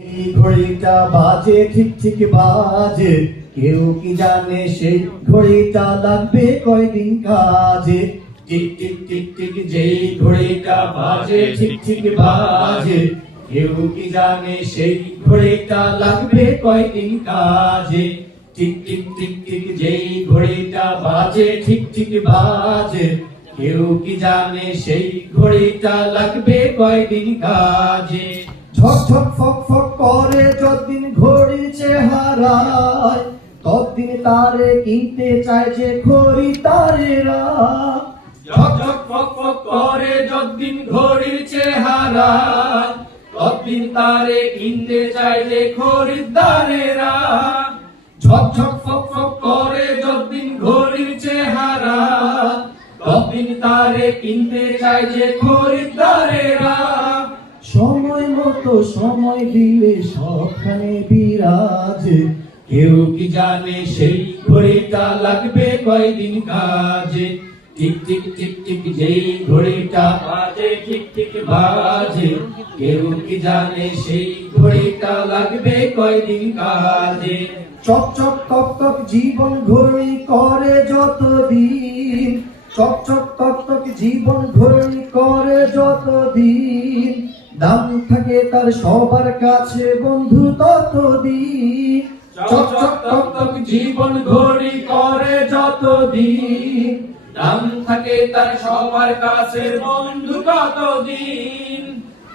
এই ঘড়িটা বাজে ঠিক ঠিক বাজে, কেউ কি জানে সেই ঘড়িটা লাগবে কয়দিন কাজে। টিক টিক টিক টিক যেই ঘড়িটা বাজে ঠিক ঠিক বাজে, কেউ কি জানে সেই ঘড়িটা লাগবে কয়দিন কাজে। টিক টিক টিক টিক যেই ঘড়িটা বাজে ঠিক ঠিক বাজে, কেউ কি জানে সেই ঘড়িটা লাগবে কয়দিন কাজে। ঝক ঝক ফক ফক করে যতদিন ঘড়ির চেহারায়, ততদিন তারে কিনতে চায় যে খরিদ্দারেরা। ঝক ঝক ফক ফক করে যতদিন ঘড়ির চেহারায়, ততদিন তারে কিনতে চায় যে খরিদ্দারেরা। ঝক ঝক ফক ফক করে যতদিন ঘড়ির চেহারায়, ততদিন তারে কিনতে চায় যে খরিদ্দারেরা। সময় মতো সময় দিলে সবখানে বিরাজে, কেউ কি জানে সেই ঘড়িটা লাগবে কয়দিন কাজে। টিক টিক টিক টিক যেই ঘড়িটা বাজে ঠিক ঠিক বাজে, কেউ কি জানে সেই ঘড়িটা লাগবে কয়দিন কাজে। চক চক টক টক জীবন ঘড়ি করে যতদিন, চক চক টক টক জীবন ঘড়ি করে যতদিন, দাম থাকে তার সবার কাছে বন্ধু ততদিন। চক চক টক টক জীবন ঘড়ি করে যতদিন, দাম থাকে তার সবার কাছে বন্ধু ততদিন।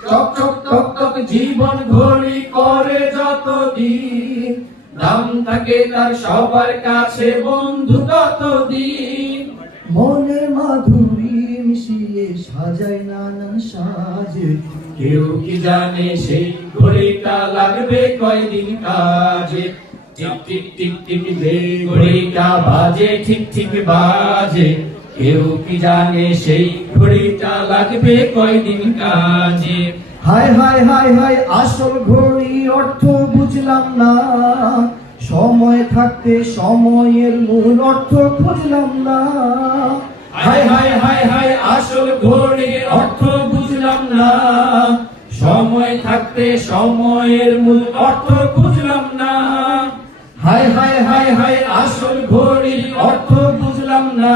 চক চক টক টক জীবন ঘড়ি করে যতদিন, দাম থাকে তার সবার কাছে বন্ধু ততদিন। মনের মাধুরী মিশিয়ে সাজায় নানান সাজে, কেউ কি জানে সেই ঘড়িটা লাগবে কয়দিন কাজে। টিক টিক টিক টিক যে ঘড়িটা বাজে ঠিক ঠিক বাজে, কেউ কি জানে সেই ঘড়িটা লাগবে কয়দিন কাজে। হায় হায় হায় হায় আসল ঘড়ি অর্থ বুঝলাম না, সময় থাকতে সময়ের মূল অর্থ খুঁজলাম না। হায় হায় হায় হায় আসল ঘড়ির অর্থ বুঝলাম না, সময় থাকতে সময়ের মূল অর্থ খুঁজলাম না। হায় হায় হায় হায় আসল ঘড়ির অর্থ বুঝলাম না,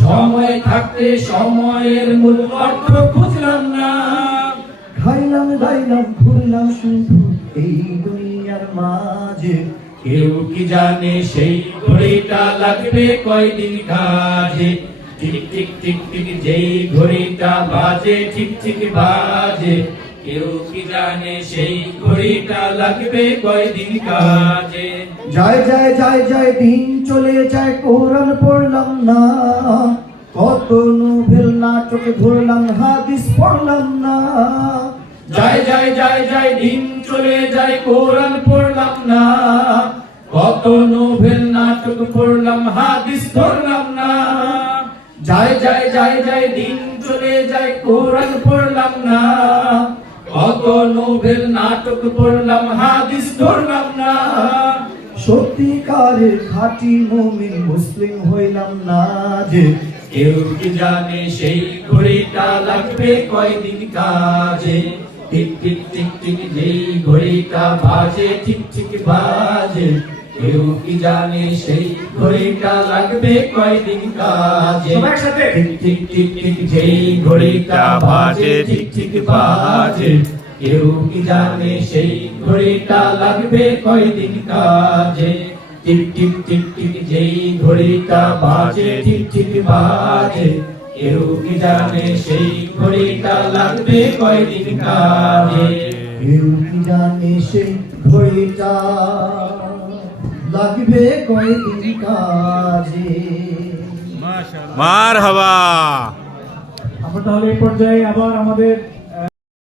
সময় থাকতে সময়ের মূল অর্থ খুঁজলাম না। খাইলাম গাইলাম ঘুরলাম শুধু এই দুনিয়ার মাঝে, কেউ কি জানে সেই ঘড়িটা লাগবে কয়দিন কাজে। টিক টিক টিক টিক যেই ঘড়িটা বাজে ঠিক ঠিক বাজে, কেউ কি জানে সেই ঘড়িটা লাগবে কয়দিন কাজে। যায় যায় যায় যায় দিন চলে যায় কোরআন পড়লাম না, কত নোবেল নাটক ধরলাম হাদিস পড়লাম না। যায় যায় যায় যায় দিন চলে যায় কোরআন পড়লাম না, কত নোবেল নাটক পড়লাম হাদিস ধরলাম না। যায় যায় যায় যায় দিন চলে যায় কোরআন পড়লাম না, কত নোবেল নাটক পড়লাম হাদিস ধরলাম না। সত্যিকারের খাঁটি মুমিন মুসলিম হইলাম না যে, কেউ কি জানে সেই ঘড়িটা লাগবে কয়দিন কাজে। টিক টিক টিক টিক যেই ঘড়িটা বাজে ঠিক ঠিক বাজে, কেউ কি জানে সেই ঘড়িটা লাগবে কয়দিন কাজে। টিক টিক টিক টিক যেই ঘড়িটা বাজে ঠিক ঠিক বাজে, কেউ কি জানে সেই ঘড়িটা লাগবে কয়দিন কাজে। টিক টিক টিক টিক যেই ঘড়িটা বাজে ঠিক ঠিক বাজে, কেউ কি জানে সেই ঘড়িটা লাগবে কয়দিন কাজে। কেউ কি জানে সেই ঘড়িটা লাগবে কয়দিন কাজে। মারহাবা। আমরা তাহলে এই পর্যায়ে আবার আমাদের